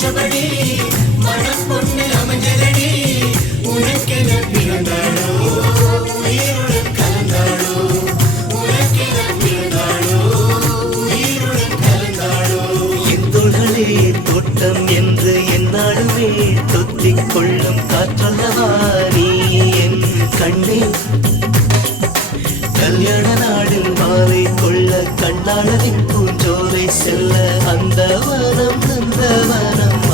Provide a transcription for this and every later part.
நினைச்சபடி மனப்பொண்ணு அமைஞ்சதடி உனக்கென பிறந்தாளோ உயிருடன் கலந்தாளோ உனக்கென பிறந்தாளோ உயிருடன் கலந்தாளோ எந்தோள்களே தோட்டம் என்று என்னாலுமே தொத்திக் கொள்ளும் காற்றல்லவா நீ என் கண்ணே கல்யாண நாளில் மாலை கொள்ள கண்ணாளரின் பூஞ்சோலை செல்ல அந்த வனம்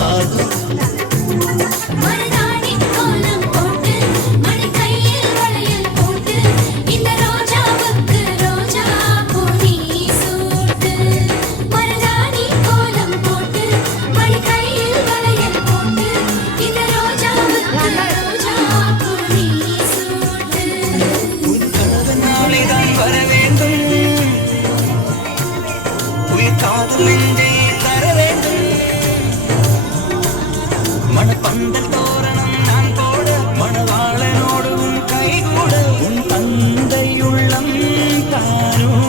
ஆகும் மணப்பந்தல் தோரணம் நான் போட மணவாளனோடு உன் கை கூட உன் தந்தை உள்ளம் தானும்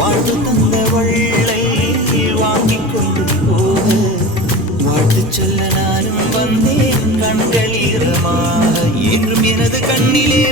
வாழ்த்து தந்த வள்ளை வாங்கிக் கொண்டு போக வாழ்த்து சொல்ல நானும் வந்தேன் கண்கள் ஈரமாக என்றும் எனது கண்ணிலே